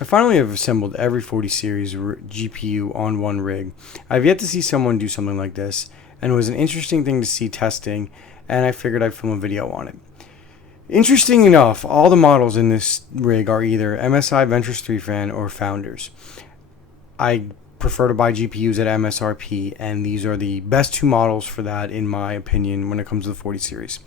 I finally have assembled every 40 series GPU on one rig. I've yet to see someone do something like this, and it was an interesting thing to see testing, and I figured I'd film a video on it. Interesting enough, all the models in this rig are either MSI Ventures 3 fan or Founders. I prefer to buy GPUs at MSRP, and these are the best two models for that, in my opinion, when it comes to the 40 series.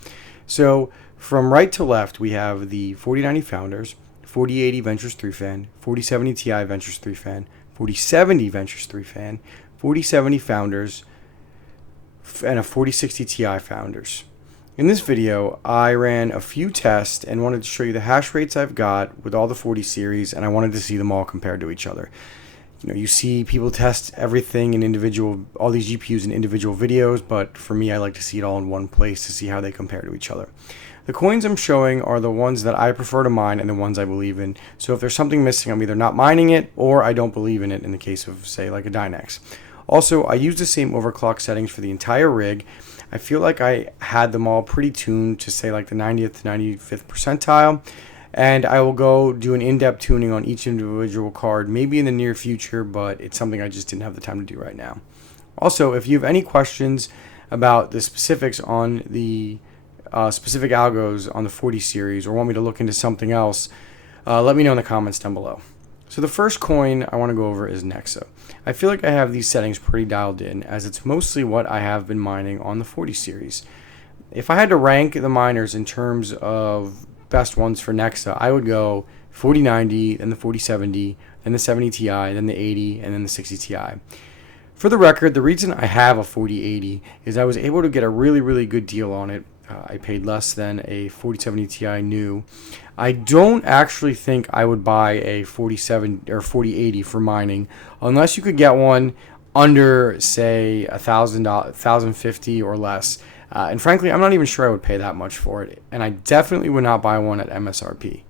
So from right to left, we have the 4090 Founders, 4080 Ventures 3 fan, 4070 Ti Ventures 3 fan, 4070 Ventures 3 fan, 4070 Founders, and a 4060 Ti Founders. In this video, I ran a few tests and wanted to show you the hash rates I've got with all the 40 series, and I wanted to see them all compared to each other. You see people test everything in all these GPUs in individual videos, but for me, I like to see it all in one place to see how they compare to each other. The coins I'm showing are the ones that I prefer to mine and the ones I believe in. So if there's something missing, I'm either not mining it or I don't believe in it in the case of, say, like a Dynex. Also, I use the same overclock settings for the entire rig. I feel like I had them all pretty tuned to, say, like the 90th to 95th percentile. And I will go do an in-depth tuning on each individual card, maybe in the near future, but it's something I just didn't have the time to do right now. Also, if you have any questions about the specifics on the specific algos on the 40 series or want me to look into something else, let me know in the comments down below. So the first coin I want to go over is Nexa. I feel like I have these settings pretty dialed in, as it's mostly what I have been mining on the 40 series. If I had to rank the miners in terms of best ones for Nexa, I would go 4090, then the 4070, then the 70 Ti, then the 80, and then the 60 Ti. For the record, the reason I have a 4080 is I was able to get a really good deal on it. I paid less than a 4070 Ti new. I don't actually think I would buy a 47 or 4080 for mining unless you could get one under, say, $1,050 or less. And frankly, I'm not even sure I would pay that much for it, and I definitely would not buy one at MSRP.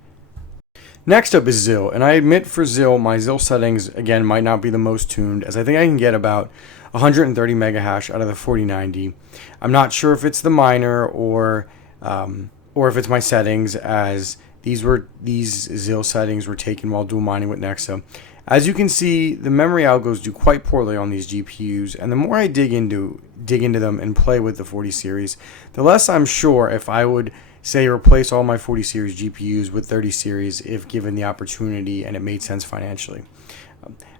Next up is ZIL, and I admit for ZIL, my ZIL settings, again, might not be the most tuned, as I think I can get about 130 mega hash out of the 4090. I'm not sure if it's the miner or if it's my settings, as these ZIL settings were taken while dual mining with Nexa. As you can see, the memory algos do quite poorly on these GPUs, and the more I dig into them and play with the 40 series, the less I'm sure if I would, say, replace all my 40 series GPUs with 30 series if given the opportunity and it made sense financially.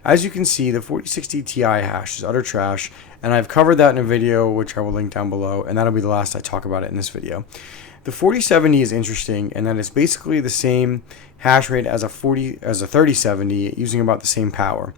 As you can see, the 4060 Ti hash is utter trash, and I've covered that in a video which I will link down below, and that'll be the last I talk about it in this video. The 4070 is interesting in that it's basically the same hash rate as a 3070, using about the same power.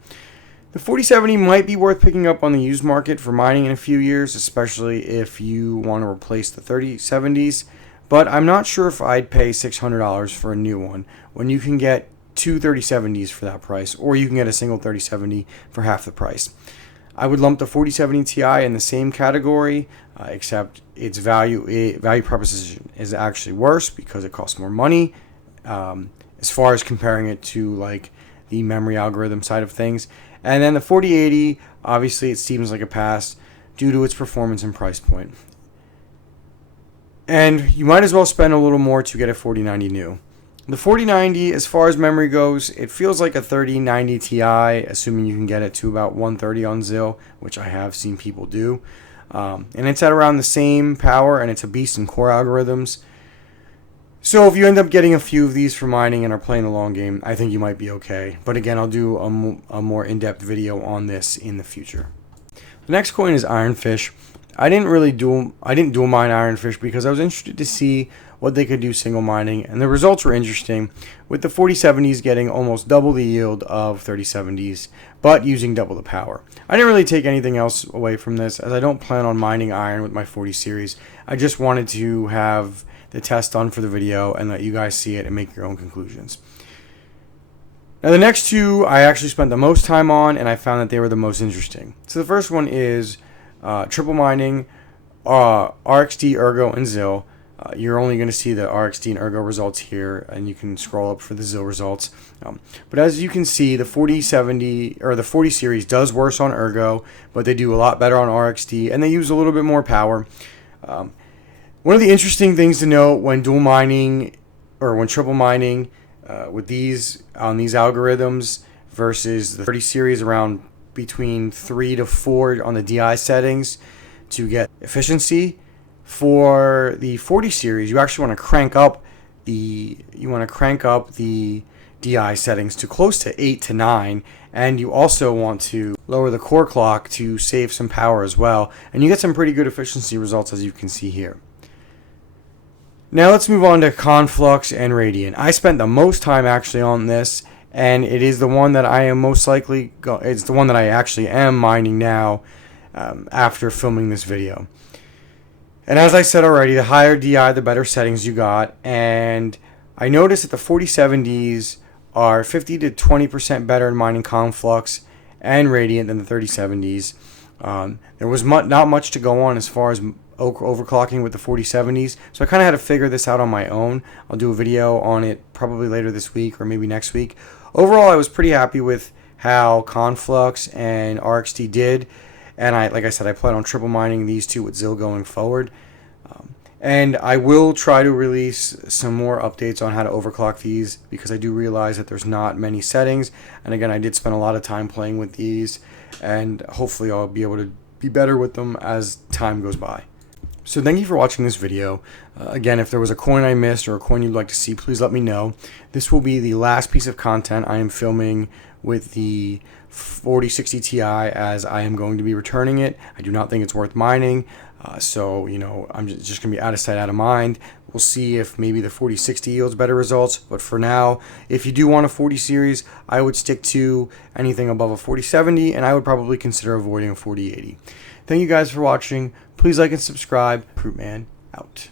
The 4070 might be worth picking up on the used market for mining in a few years, especially if you want to replace the 3070s, but I'm not sure if I'd pay $600 for a new one when you can get two 3070s for that price, or you can get a single 3070 for half the price. I would lump the 4070 Ti in the same category, except its value proposition is actually worse because it costs more money, as far as comparing it to like the memory algorithm side of things. And then the 4080, obviously it seems like a pass due to its performance and price point. And you might as well spend a little more to get a 4090 new. The 4090, as far as memory goes, it feels like a 3090 Ti, assuming you can get it to about 130 on ZIL, which I have seen people do. And it's at around the same power, and it's a beast in core algorithms. So if you end up getting a few of these for mining and are playing the long game, I think you might be okay. But again, I'll do a more in-depth video on this in the future. The next coin is Ironfish. I didn't dual mine Ironfish because I was interested to see what they could do single mining, and the results were interesting, with the 4070s getting almost double the yield of 3070s, but using double the power. I didn't really take anything else away from this, as I don't plan on mining iron with my 40 series. I just wanted to have the test done for the video and let you guys see it and make your own conclusions. Now the next two I actually spent the most time on, and I found that they were the most interesting. So the first one is triple mining RxD, Ergo, and ZIL. You're only going to see the RxD and Ergo results here, and you can scroll up for the ZIL results. But as you can see, the 4070 or the 40 series does worse on Ergo, but they do a lot better on RxD, and they use a little bit more power. One of the interesting things to note when dual mining or when triple mining with these on these algorithms versus the 30 series, around between 3 to 4 on the DI settings to get efficiency. For the 40 series, you actually want to crank up the DI settings to close to 8 to 9, and you also want to lower the core clock to save some power as well, and you get some pretty good efficiency results, as you can see here. Now let's move on to Conflux and Radiant. I spent the most time actually on this, and it is the one that I am most likely it's the one that I actually am mining now after filming this video. And as I said already, the higher DI, the better settings you got, and I noticed that the 4070s are 50 to 20% better in mining Conflux and Radiant than the 3070s. There was not much to go on as far as overclocking with the 4070s, so I kind of had to figure this out on my own. I'll do a video on it probably later this week or maybe next week. Overall, I was pretty happy with how Conflux and RXT did, and like I said, I plan on triple mining these two with ZIL going forward. And I will try to release some more updates on how to overclock these, because I do realize that there's not many settings. And again, I did spend a lot of time playing with these, and hopefully I'll be able to be better with them as time goes by. So thank you for watching this video. Again, if there was a coin I missed or a coin you'd like to see, please let me know. This will be the last piece of content I am filming with the 4060 Ti, as I am going to be returning it. I do not think it's worth mining. So, I'm just going to be out of sight, out of mind. We'll see if maybe the 4060 yields better results. But for now, if you do want a 40 series, I would stick to anything above a 4070, and I would probably consider avoiding a 4080. Thank you guys for watching. Please like and subscribe. Fruitman out.